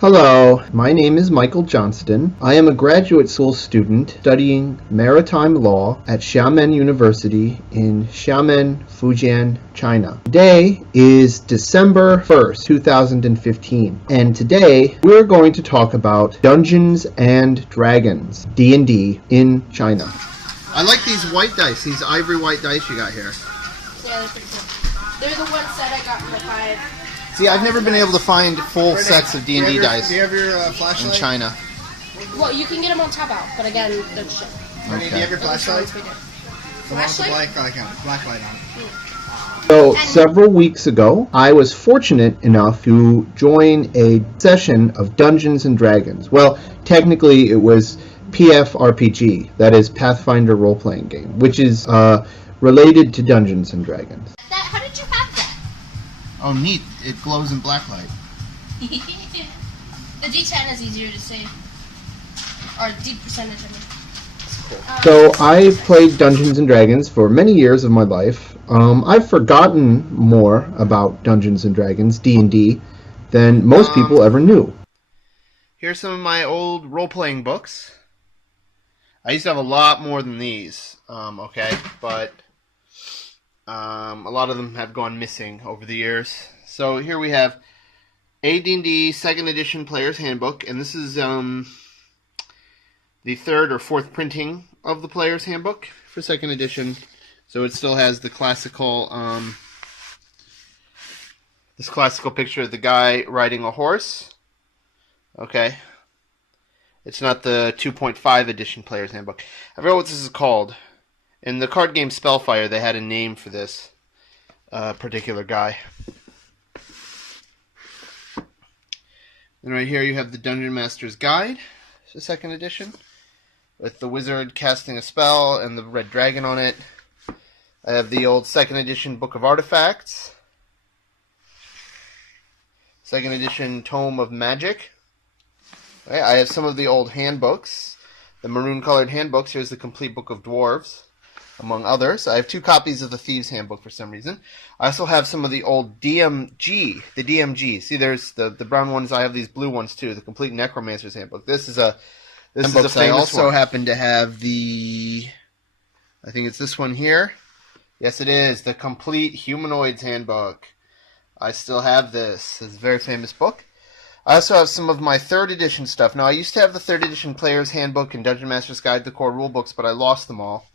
Hello, my name is Michael Johnston. I am a graduate school student studying maritime law at Xiamen University in Xiamen, Fujian, China. Today is December 1st, 2015, and today we're going to talk about Dungeons and Dragons, D&D, in China. I like these white dice, these ivory white dice you got here. Yeah, they're pretty cool. They're the ones that I got for 5. See, I've never been able to find full sets of D&D dice Do you have your flashlight? in China. Well, you can get them on Taobao, but again, they're cheap. Do you have your flashlight? Flashlight? Black light on it. So, several weeks ago, I was fortunate enough to join a session of Dungeons and Dragons. Well, technically it was PFRPG, that is Pathfinder Role-Playing Game, which is related to Dungeons and Dragons. How did you have that? Oh, neat. It glows in black light. The D10 is easier to say. Or D percentage, I mean. So, I've played Dungeons and Dragons for many years of my life. I've forgotten more about Dungeons and Dragons, D&D, than most people ever knew. Here's some of my old role-playing books. I used to have a lot more than these, but a lot of them have gone missing over the years. So here we have AD&D 2nd Edition Player's Handbook, and this is the 3rd or 4th printing of the Player's Handbook for 2nd Edition. So it still has the classical, this classical picture of the guy riding a horse. Okay. It's not the 2.5 edition Player's Handbook. I forgot what this is called. In the card game Spellfire, they had a name for this particular guy. And right here you have the Dungeon Master's Guide, the 2nd edition, with the wizard casting a spell and the red dragon on it. I have the old 2nd edition Book of Artifacts, 2nd edition Tome of Magic. Okay, I have some of the old handbooks, the maroon-colored handbooks. Here's the Complete Book of Dwarves, among others. I have 2 copies of the Thieves' Handbook for some reason. I also have some of the old DMG, the DMG. See, there's the brown ones. I have these blue ones too, the Complete Necromancer's Handbook. This is a famous I also one. Happen to have the, I think it's this one here. Yes, it is, the Complete Humanoids Handbook. I still have this. It's a very famous book. I also have some of my 3rd edition stuff. Now, I used to have the 3rd edition Player's Handbook and Dungeon Master's Guide, the core rule books, but I lost them all.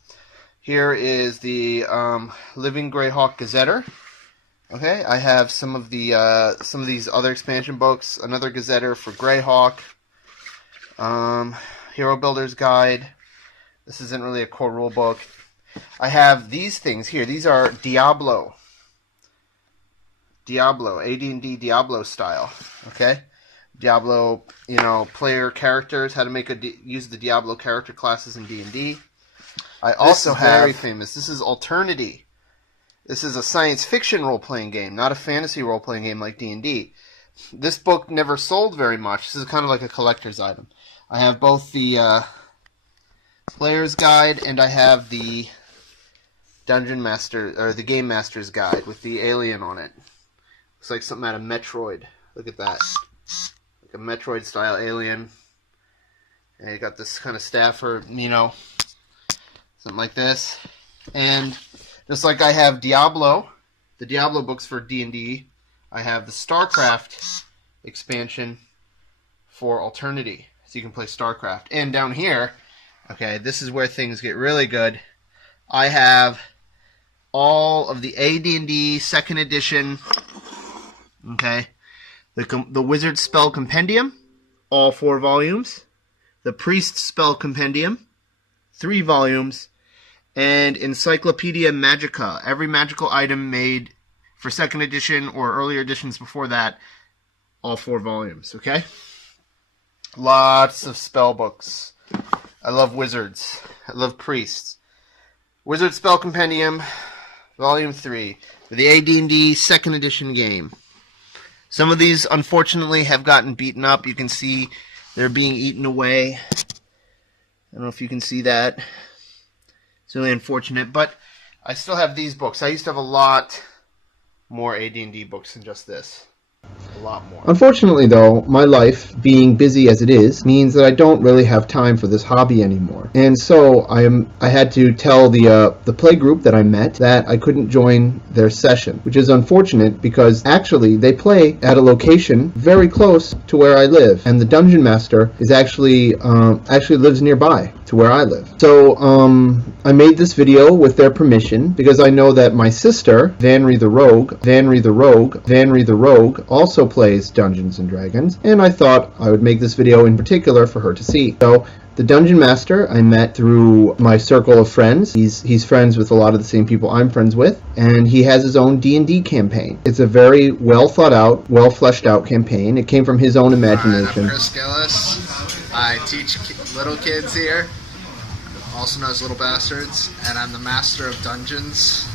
Here is the Living Greyhawk Gazetter. Okay, I have some of these other expansion books. Another Gazetter for Greyhawk. Hero Builder's Guide. This isn't really a core rule book. I have these things here. These are Diablo, AD&D Diablo style. Okay. Diablo, player characters, how to use the Diablo character classes in D&D. I also have very famous. This is Alternity. This is a science fiction role-playing game, not a fantasy role-playing game like D&D. This book never sold very much. This is kind of like a collector's item. I have both the Player's Guide and I have the Dungeon Master or the Game Master's Guide with the alien on it. Looks like something out of Metroid. Look at that. A Metroid-style alien. And you got this kind of staff or, something like this. And just like I have Diablo, the Diablo books for D&D, I have the StarCraft expansion for Alternity. So you can play StarCraft. And down here, okay, this is where things get really good. I have all of the AD&D 2nd edition, okay, the Wizard Spell Compendium, all 4 volumes. The Priest Spell Compendium, 3 volumes. And Encyclopedia Magica, every magical item made for 2nd edition or earlier editions before that, all 4 volumes, okay? Lots of spell books. I love wizards. I love priests. Wizard Spell Compendium, Volume 3, for the AD&D 2nd edition game. Some of these, unfortunately, have gotten beaten up. You can see they're being eaten away. I don't know if you can see that. It's really unfortunate, but I still have these books. I used to have a lot more AD&D books than just this. A lot more. Unfortunately, though, my life, being busy as it is, means that I don't really have time for this hobby anymore. And so I had to tell the play group that I met that I couldn't join their session, which is unfortunate because actually they play at a location very close to where I live, and the dungeon master is actually lives nearby to where I live. So I made this video with their permission because I know that my sister, Vanry the Rogue, also plays Dungeons and Dragons, and I thought I would make this video in particular for her to see. So the Dungeon Master I met through my circle of friends. He's friends with a lot of the same people I'm friends with, and he has his own D&D campaign. It's a very well thought out, well fleshed out campaign. It came from his own imagination. I'm Chris Gillis. I teach little kids here, also known as Little Bastards, and I'm the Master of Dungeons.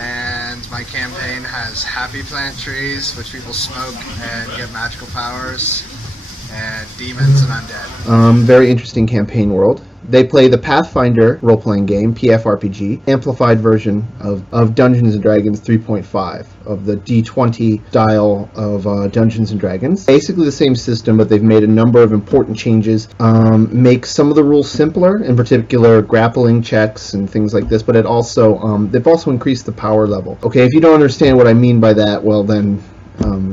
And my campaign has happy plant trees, which people smoke and get magical powers, and demons and undead. Very interesting campaign world. They play the Pathfinder role-playing game, PFRPG, amplified version of Dungeons & Dragons 3.5, of the D20 style of Dungeons & Dragons. Basically the same system, but they've made a number of important changes. Make some of the rules simpler, in particular grappling checks and things like this, but it also they've also increased the power level. Okay, if you don't understand what I mean by that, well then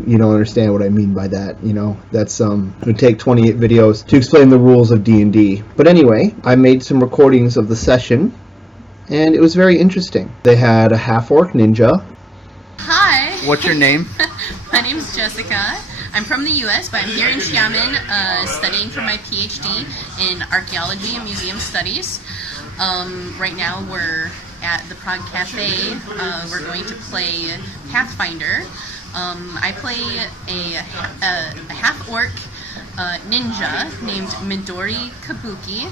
you don't understand what I mean by that. You know, that's it would take 28 videos to explain the rules of D&D. But anyway, I made some recordings of the session, and it was very interesting. They had a half-orc ninja. Hi. What's your name? My name is Jessica. I'm from the U.S., but I'm here in Xiamen studying for my PhD in Archaeology and Museum Studies. Right now we're at the Prague Cafe. We're going to play Pathfinder. I play a half-orc ninja named Midori Kabuki.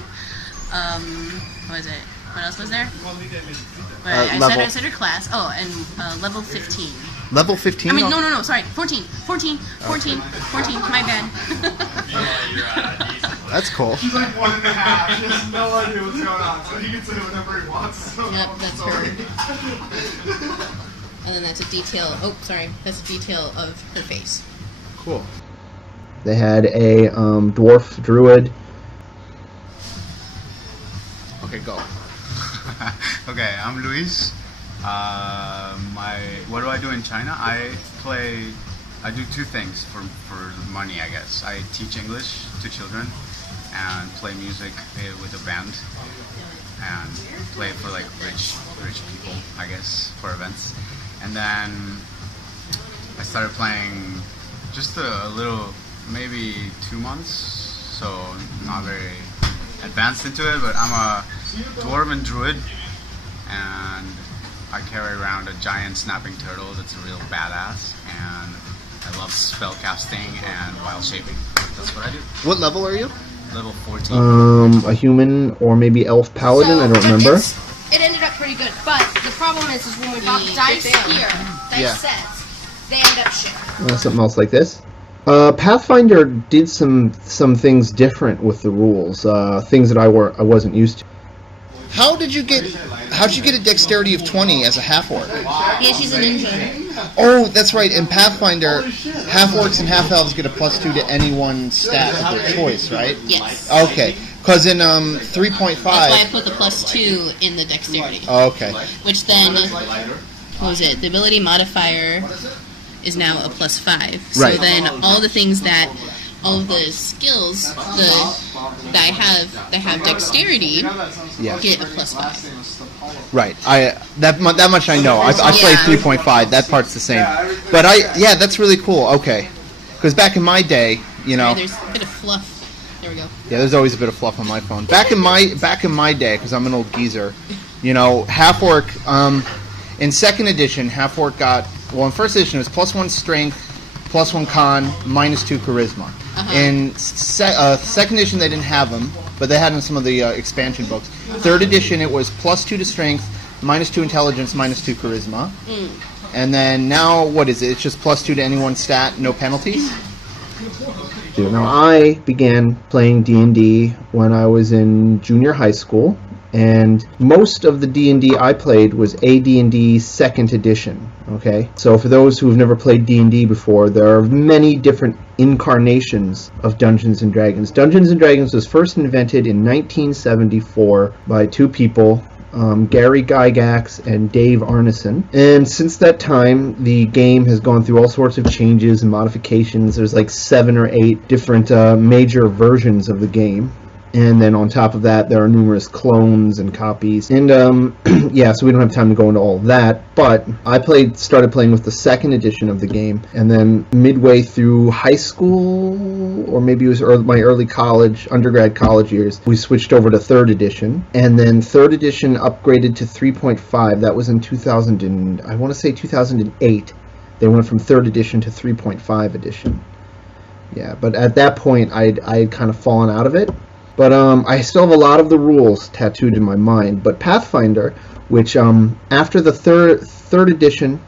What was it? What else was there? I said her class. Oh, and level 15. Level 15? I mean, no, sorry. 14. My bad. That's cool. She's like 1.5. She has no idea what's going on, so he can say whatever he wants. Yep, that's her. And then that's a detail. Oh, sorry. That's a detail of her face. Cool. They had a dwarf druid. Okay, go. Okay, I'm Luis. What do I do in China? I do two things for money, I guess. I teach English to children and play music with a band and play for like rich people, I guess, for events. And then I started playing just a little, maybe 2 months, so not very advanced into it, but I'm a dwarven druid, and I carry around a giant snapping turtle that's a real badass, and I love spellcasting and wild shaping. That's what I do. What level are you? Level 14. A human or maybe elf paladin, I don't remember. It ended up pretty good, but the problem is when we bought dice here, dice sets, they end up shit. Something else like this. Pathfinder did some things different with the rules, things that I wasn't used to. How'd you get a dexterity of 20 as a half-orc? Yeah, she's a ninja. Oh, that's right. In Pathfinder, half-orcs and half-elves get a +2 to any one stat of their choice, right? Yes. Okay. Because in 3.5... That's why I put the +2 in the dexterity. Oh, okay. Which then, what was it? The ability modifier is now a +5. So Right. then all the things that, all of the skills that I have dexterity get a +5. Right. That much I know. I played 3.5. That part's the same. But that's really cool. Okay. Because back in my day, you know. There's a bit of fluff. There we go. Yeah, there's always a bit of fluff on my phone. Back in my day, because I'm an old geezer, you know, half-orc. In second edition, half-orc got, well, in first edition it was +1 strength, +1 con, -2 charisma. In second edition they didn't have them, but they had them in some of the expansion books. Third edition it was +2 to strength, -2 intelligence, -2 charisma. And then now, what is it? It's just +2 to any one stat, no penalties? Now, I began playing D&D when I was in junior high school, And most of the D&D I played was AD&D 2nd edition, okay? So for those who have never played D&D before, there are many different incarnations of Dungeons & Dragons. Dungeons & Dragons was first invented in 1974 by two people, Gary Gygax and Dave Arneson. And since that time, the game has gone through all sorts of changes and modifications. There's like 7 or 8 different major versions of the game. And then on top of that, there are numerous clones and copies. And yeah, so we don't have time to go into all of that. But I started playing with the 2nd edition of the game, and then midway through high school, or maybe it was my early undergrad college years, we switched over to 3rd edition. And then 3rd edition upgraded to 3.5. That was in 2008. They went from 3rd edition to 3.5 edition. Yeah, but at that point, I had kind of fallen out of it. But I still have a lot of the rules tattooed in my mind. But Pathfinder, which after the third edition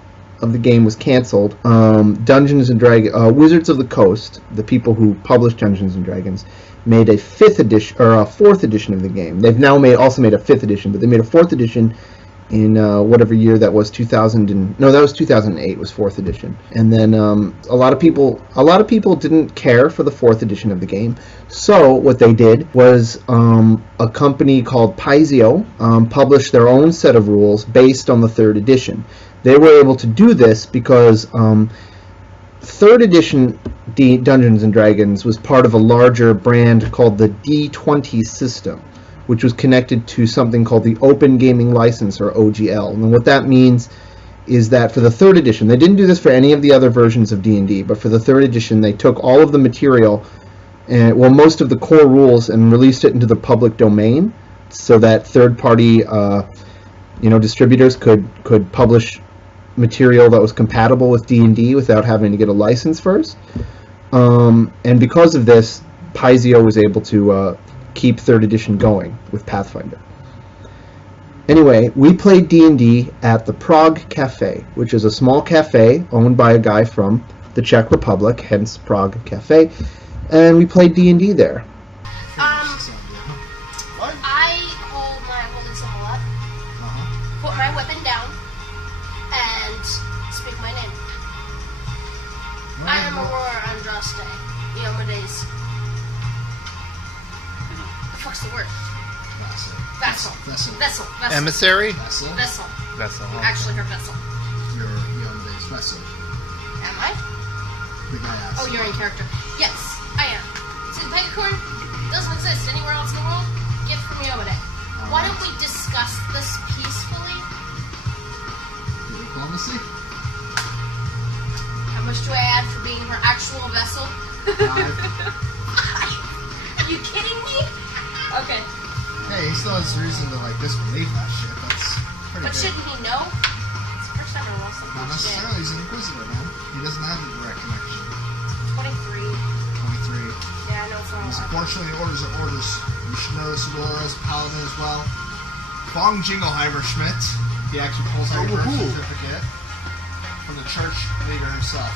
of the game was canceled, Dungeons and Dragons, Wizards of the Coast, the people who published Dungeons and Dragons, made a 5th edition or a 4th edition of the game. They've now also made a 5th edition, but they made a 4th edition in whatever year that was. 2008 was 4th edition. And then a lot of people didn't care for the 4th edition of the game. So what they did was a company called Paizo published their own set of rules based on the 3rd edition. They were able to do this because 3rd edition Dungeons and Dragons was part of a larger brand called the D20 system, which was connected to something called the Open Gaming License, or OGL. And what that means is that for the 3rd edition, they didn't do this for any of the other versions of D&D, but for the 3rd edition, they took all of the material, most of the core rules, and released it into the public domain, so that third-party, distributors could publish material that was compatible with D&D without having to get a license first. And because of this, Paizo was able to keep 3rd edition going with Pathfinder. Anyway, we played D&D at the Prague Cafe, which is a small cafe owned by a guy from the Czech Republic, hence Prague Cafe, and we played D&D there. I hold my holy symbol up, put my weapon down, and speak my name. I am Aurora Andraste, Iomedes. The fuck's the word? Vessel. Emissary? Vessel. Vessel. Actually, her vessel. You're Iomedes vessel. Am I? The guy asked. Oh, you're in character. Yes, I am. See, the Pegacorn doesn't exist anywhere else in the world. Gift from Iomade. Why don't we discuss this peacefully? Diplomacy? How much do I add for being her actual vessel? Are you kidding me? Okay. Hey, he still has reason to disbelieve that shit. That's pretty But good. shouldn't he know? It's the first time I lost something. Not necessarily. He's an inquisitor, man. He doesn't have a direct connection. 23. 23. Yeah, I know it's not a He's lot. unfortunately orders are orders. You should know this Aurora as a paladin as well. Von Jingleheimer Schmidt. He actually pulls out your birth certificate from the church leader himself.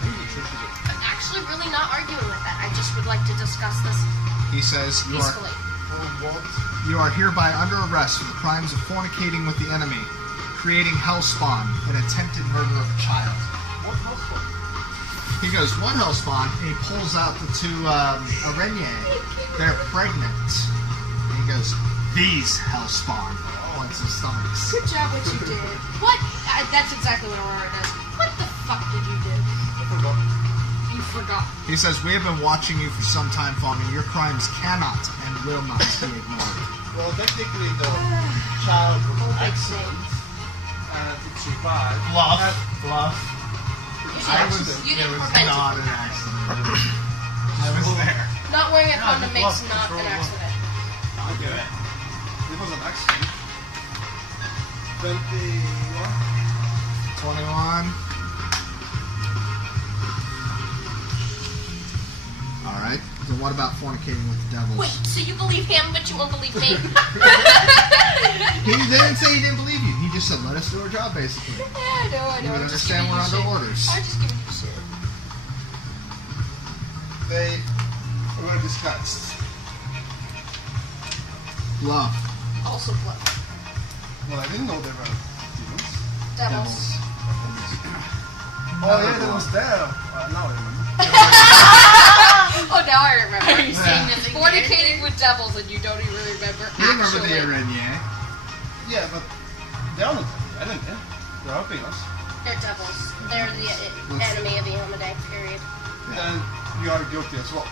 I'm actually really not arguing with that. I just would like to discuss this He says peacefully. you are hereby under arrest for the crimes of fornicating with the enemy, creating hellspawn, and attempted murder of a child. What hellspawn? He goes, what hellspawn? And he pulls out the two Arenye. They're pregnant. And he goes, these hellspawn. Points his stomachs. Good job what you did. What? That's exactly what Aurora does. What the fuck did you do? You forgot. He says, we have been watching you for some time, Fong, and your crimes cannot and will not be ignored. Well, technically, the child was Oh, big excellent, and it survived. Bluff. You didn't prevent it Not from an happening. accident. I was there. Not wearing a condom just makes love not an control. accident. Okay. It was an accident. 21. 21. Alright. So what about fornicating with the devils? Wait, so you believe him, but you won't believe me? He didn't say he didn't believe you. He just said, let us do our job, basically. Yeah, I know. You would I'm just understand giving we're you under shit. orders. I'm just giving you shit. They were discussed. Bluff. Also blood. Well, I didn't know they were demons. Devils. Oh yeah, there was there. Now I remember. Oh, now I remember. Are you saying this again? Fornicating with devils and you don't even remember You remember actually. the Araignée? Yeah, but they are not. I don't know. They're helping us. They're devils. They're the enemy of the Iomedae, period. Then you are guilty as well.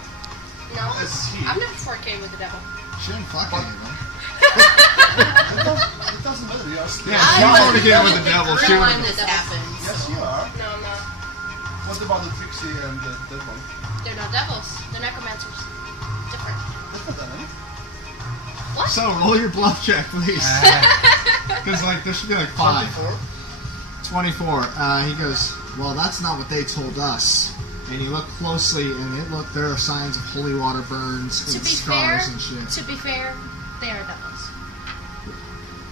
No, Let's see. I've never fornicated with the devil. She didn't fuck anyone. It doesn't matter. You are still. Yeah, she fornicated with the devil. She Every time would. this happens. Yes, you are. No, I'm not. What about the Trixie and the dead one? They're not devils. They're necromancers. Different. Different than any. What? So roll your bluff check, please. Because like there should be like 5. 24. He goes, well, that's not what they told us. And you look closely, and there are signs of holy water burns To and be scars fair, and shit. to be fair, they are devils.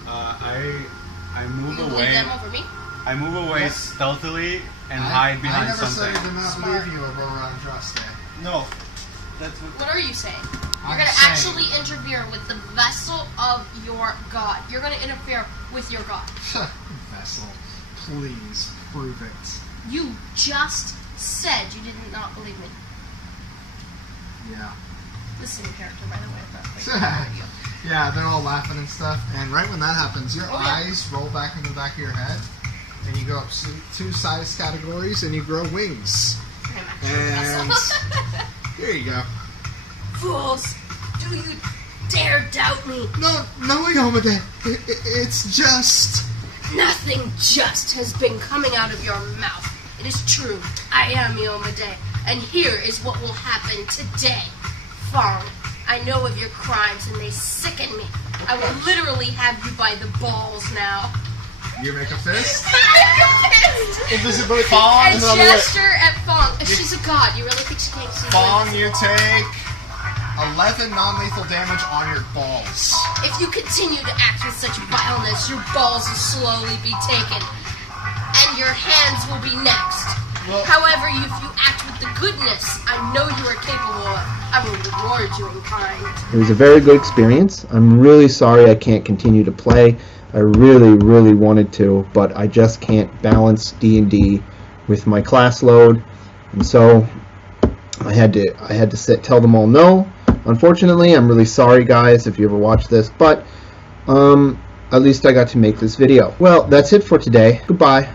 I move You believe away. them over me? I move away stealthily and hide behind I never something. said I did not Smart. believe you, Aurora Andraste. No. That's what. What are you saying? You're I'm going to saying- actually interfere with the vessel of your god. You're going to interfere with your god. Vessel, please prove it. You just said you did not believe me. Yeah. This is in character, by the way. But Yeah, they're all laughing and stuff. And right when that happens, your Oh, yeah. eyes roll back in the back of your head, and you go up 2 size categories, and you grow wings. And here you go. Fools! Do you dare doubt me? No, Iomedae. It's just. Nothing just has been coming out of your mouth. It is true. I am Iomedae, and here is what will happen today. Fong, I know of your crimes, and they sicken me. I will literally have you by the balls now. You make a fist. Invisibility. And gesture at Fong. If she's a god, you really think she can't see Fong, you? you take 11 non-lethal damage on your balls. If you continue to act with such vileness, your balls will slowly be taken, and your hands will be next. Well- However, if you act with the goodness I know you are capable of, I will reward you in kind. It was a very good experience. I'm really sorry I can't continue to play. I really, really wanted to, but I just can't balance D&D with my class load, and so I had to tell them all no. Unfortunately, I'm really sorry, guys, if you ever watch this, but at least I got to make this video. Well, that's it for today. Goodbye.